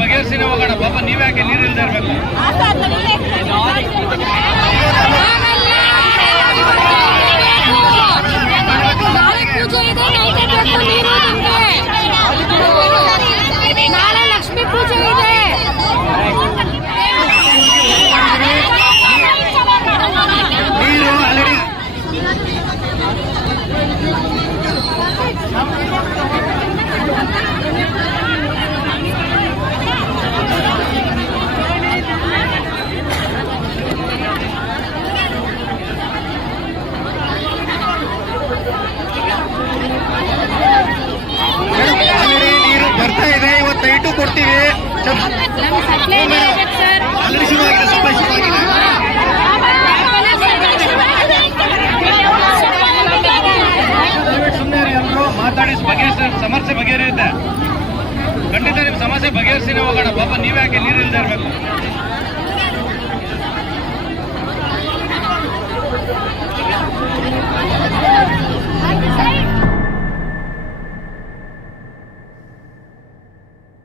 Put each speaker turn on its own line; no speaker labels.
ಬಗೆಹರಿಸಿನೇ ಹೋಗೋಣ ಪಾಪ ನೀವ್ಯಾಕೆ ನೀರು ಇರಬೇಕು? ಕೊಡ್ತೀವಿ. ಮಾತಾಡಿ ಬಗೆಹರಿಸ ಸಮಸ್ಯೆ ಬಗೆಹರಿಯುತ್ತೆ. ಖಂಡಿತ ನಿಮ್ ಸಮಸ್ಯೆ ಬಗೆಹರಿಸಿನೇ ಹೋಗೋಣ. ಪಾಪ ನೀವ್ಯಾಕೆ ನೀರು ಇರಬೇಕು.